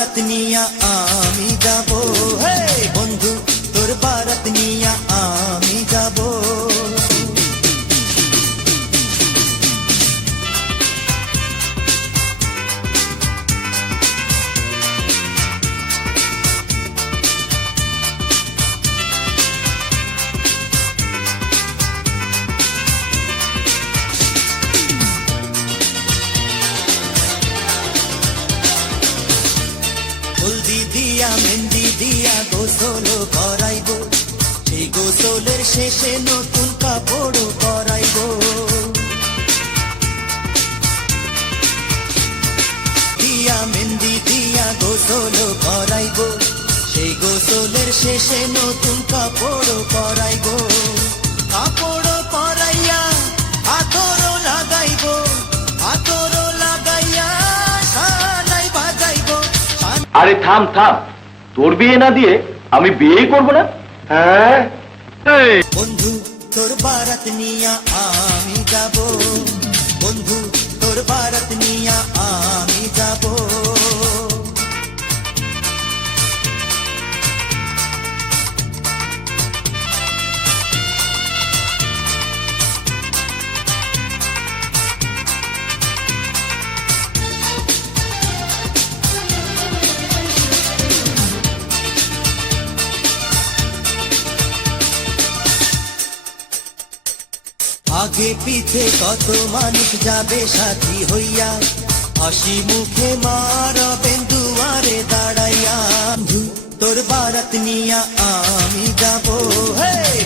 বারাত নিয়া আমি যাব। হে বন্ধু তোর ভারত নিয়া দিয়া মেহেন্দি দিয়া গোসল করাইব। এই গোসলের শেষে নতুন কাপড় করাইব দিয়া মেহেন্দি দিয়া গোসল করাইব। সেই গোসলের শেষে নতুন কাপড় আরে থাম থাম। তোর বিয়ে না দিয়ে আমি বিয়েই করব না? হ্যাঁ। বন্ধু তোর বারাত নিয়া আমি যাব। বন্ধু তোর বারাত নিয়া আগে পিছে কত মানুষ যাবে সাথী হইয়া? হাসি মুখে মারবেন দুয়ারে দাঁড়াইয়া। তোর বারাত নিয়া আমি যাব। হে